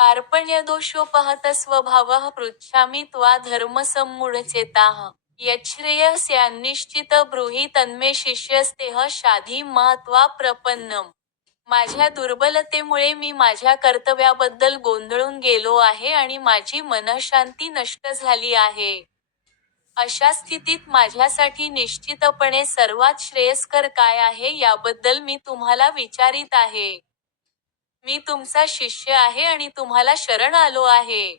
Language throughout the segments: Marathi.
कार्पण्यदोषोपहत स्वभावः पृच्छामि त्वा धर्मसम्मूढचेताः यच्छ्रेयस्यान्निश्चित ब्रूहि तन्मे शिष्यस्तेह शाधी महत्वा प्रपन्नम माझ्या दुर्बलतेमुळे मी माझ्या कर्तव्याबद्दल गोंधळून गेलो आहे आणि माझी मनःशांती नष्ट झाली आहे. अशा स्थितीत माझ्यासाठी निश्चितपणे सर्वात श्रेयस्कर काय आहे याबद्दल मी तुम्हाला विचारीत आहे. मी तुमचा शिष्य आहे आणि तुम्हाला शरण आलो आहे.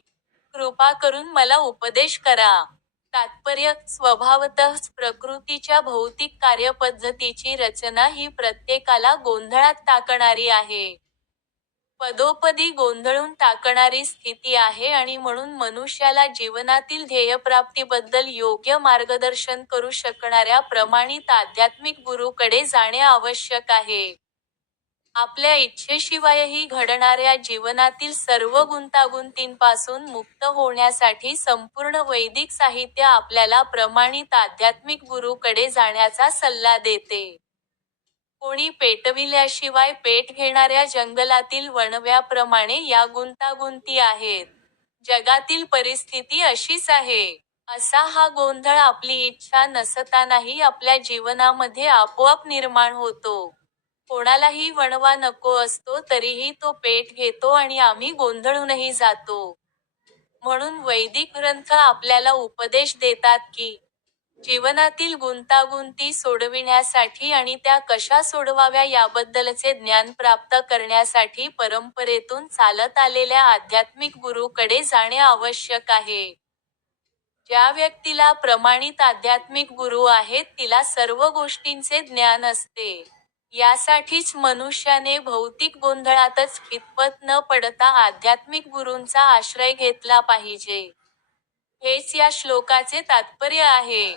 कृपा करून मला उपदेश करा. तात्पर्य स्वभावतःच प्रकृतीच्या भौतिक कार्यपद्धतीची रचना ही प्रत्येकाला गोंधळात टाकणारी आहे. पदोपदी गोंधळून टाकणारी स्थिती आहे आणि म्हणून मनुष्याला जीवनातील ध्येयप्राप्तीबद्दल योग्य मार्गदर्शन करू शकणाऱ्या प्रमाणित आध्यात्मिक गुरूकडे जाणे आवश्यक आहे. आपल्या इच्छेशिवायही घडणाऱ्या जीवनातील सर्व गुंतागुंतींपासून मुक्त होण्यासाठी संपूर्ण वैदिक साहित्य आपल्याला प्रमाणित आध्यात्मिक गुरूकडे जाण्याचा सल्ला देते. कोणी पेटविल्याशिवाय पेट घेणाऱ्या जंगलातील वणव्याप्रमाणे या गुंतागुंती आहेत. जगातील परिस्थिती अशीच आहे. असा हा गोंधळ आपली इच्छा नसतानाही आपल्या जीवनामध्ये आपोआप निर्माण होतो. कोणालाही वणवा नको असतो तरीही तो पेट घेतो आणि आम्ही गोंधळूनही जातो. म्हणून वैदिक ग्रंथ आपल्याला उपदेश देतात की, जीवनातील गुंतागुंती सोडविण्यासाठी आणि त्या कशा सोडवाव्या याबद्दलचे ज्ञान प्राप्त करण्यासाठी परंपरेतून चालत आलेल्या आध्यात्मिक गुरूकडे जाणे आवश्यक आहे. ज्या व्यक्तीला प्रमाणित आध्यात्मिक गुरु आहेत तिला सर्व गोष्टींचे ज्ञान असते. यासाठीच मनुष्याने भौतिक गोंधळातच खितपत न पडता आध्यात्मिक गुरूंचा आश्रय घेतला पाहिजे. हेच या श्लोकाचे तात्पर्य आहे.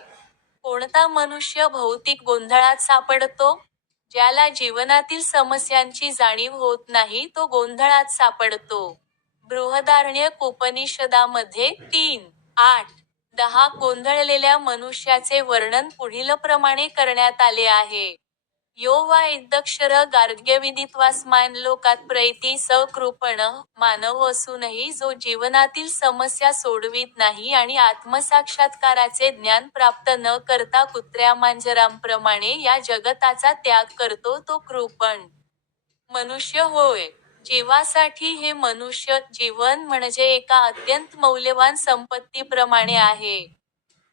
कोणता मनुष्य भौतिक गोंधळात सापडतो? ज्याला जीवनातील समस्यांची जाणीव होत नाही तो गोंधळात सापडतो. बृहदारण्यक उपनिषदामध्ये तीन, आठ, दहा गोंधळलेल्या मनुष्याचे वर्णन पुढीलप्रमाणे करण्यात आले आहे. यो वा यद्यक्षरं गार्ग्यविदित्वास्माल्लोकात् प्रैती स कृपणः मानव असूनही जो जीवनातील समस्या सोडवीत नाही आणि आत्मसाक्षात्काराचे ज्ञान प्राप्त न करता कुत्र्या मांजरांप्रमाणे या जगताचा त्याग करतो तो कृपण मनुष्य होय. जीवासाठी हे मनुष्य जीवन म्हणजे एका अत्यंत मौल्यवान संपत्तीप्रमाणे आहे.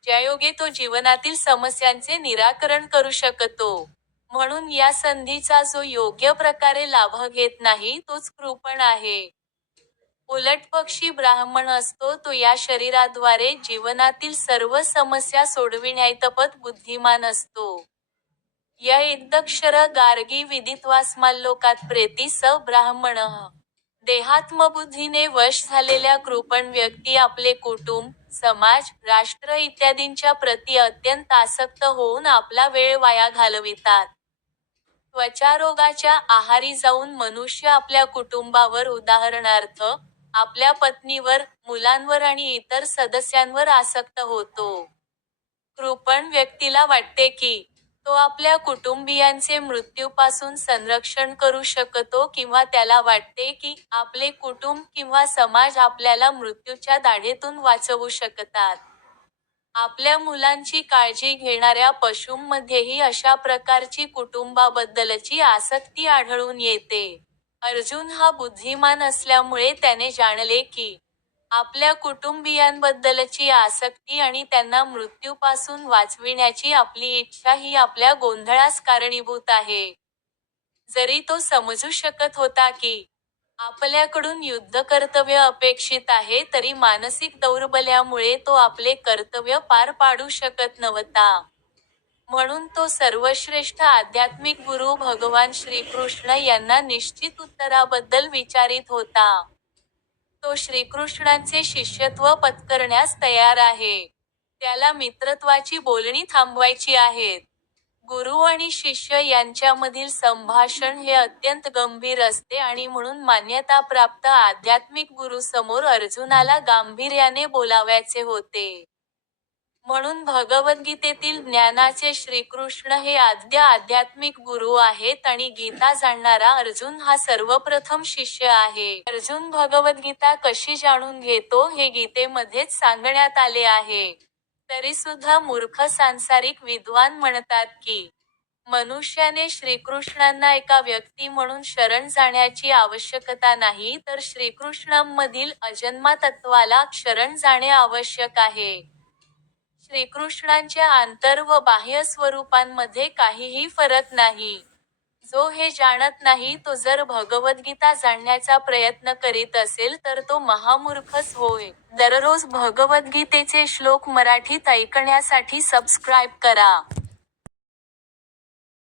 ज्यायोगे तो जीवनातील समस्यांचे निराकरण करू शकतो. म्हणून या संधीचा जो योग्य प्रकारे लाभ घेत नाही तोच कृपण आहे. उलटपक्षी ब्राह्मण असतो तो या शरीराद्वारे जीवनातील सर्व समस्या सोडविण्याइतपत बुद्धिमान असतो. या यद्यक्षरं गार्गी विदित्वास्माल्लोकात् प्रेती स ब्राह्मणः. देहात्मबुद्धीने वश झालेल्या कृपण व्यक्ती आपले कुटुंब, समाज, राष्ट्र इत्यादींच्या प्रति अत्यंत आसक्त होऊन आपला वेळ वाया घालवितात. त्वचारोगाच्या आहारी जाऊन मनुष्य आपल्या कुटुंबावर उदाहरणार्थ, आपल्या पत्नीवर, मुलांवर आणि इतर सदस्यांवर आसक्त होतो. कृपण व्यक्तीला वाटते की, तो आपल्या कुटुंबीयांचे मृत्यूपासून संरक्षण करू शकतो किंवा त्याला वाटते की, आपले कुटुंब किंवा समाज आपल्याला मृत्यूच्या दाढेतून वाचवू शकतात. आपल्या मुलांची काळजी घेणाऱ्या पशूंमध्येही अशा प्रकारची कुटुंबाबद्दलची आसक्ती आढळून येते. अर्जुन हा बुद्धिमान असल्यामुळे त्याने जाणले की, आपल्या कुटुंबीयांबद्दलची आसक्ती आणि त्यांना मृत्यूपासून वाचविण्याची आपली इच्छा ही आपल्या गोंधळास कारणीभूत आहे. जरी तो समजू शकत होता की, आपल्याकडून युद्धकर्तव्य अपेक्षित आहे तरी मानसिक दौर्बल्यामुळे तो आपले कर्तव्य पार पाडू शकत नव्हता. म्हणून तो सर्वश्रेष्ठ आध्यात्मिक गुरू भगवान श्रीकृष्ण यांना निश्चित उत्तराबद्दल विचारीत होता. तो श्रीकृष्णांचे शिष्यत्व पत्करण्यास तयार आहे. त्याला मित्रत्वाची बोलणी थांबवायची आहेत. गुरू आणि शिष्य यांच्यामधील संभाषण हे अत्यंत गंभीर असते आणि म्हणून मान्यताप्राप्त आध्यात्मिक गुरूसमोर अर्जुनाला गांभीर्याने बोलावयाचे होते. म्हणून भगवद्गीतेतील ज्ञानाचे श्रीकृष्ण हे आद्य आध्यात्मिक गुरु आहेत आणि गीता जाणणारा अर्जुन हा सर्वप्रथम शिष्य आहे. अर्जुन भगवद्गीता कशी जाणून घेतो हे गीतेमध्येच सांगण्यात आले आहे. तरीसुद्धा मूर्ख सांसारिक विद्वान म्हणतात की, मनुष्याने श्रीकृष्णांना एका व्यक्ती म्हणून शरण जाण्याची आवश्यकता नाही तर श्रीकृष्णांमधील अजन्मा तत्त्वाला शरण जाणे आवश्यक आहे. श्रीकृष्णांच्या आंतर व बाह्य स्वरूपांमध्ये काहीही फरक नाही. जो हे जाणत नाही तो जर भगवद्गीता जाणण्याचा प्रयत्न करीत असेल तर तो महामूर्खच होय. दररोज भगवद्गीतेचे श्लोक मराठीत ऐकण्यासाठी सबस्क्राईब करा.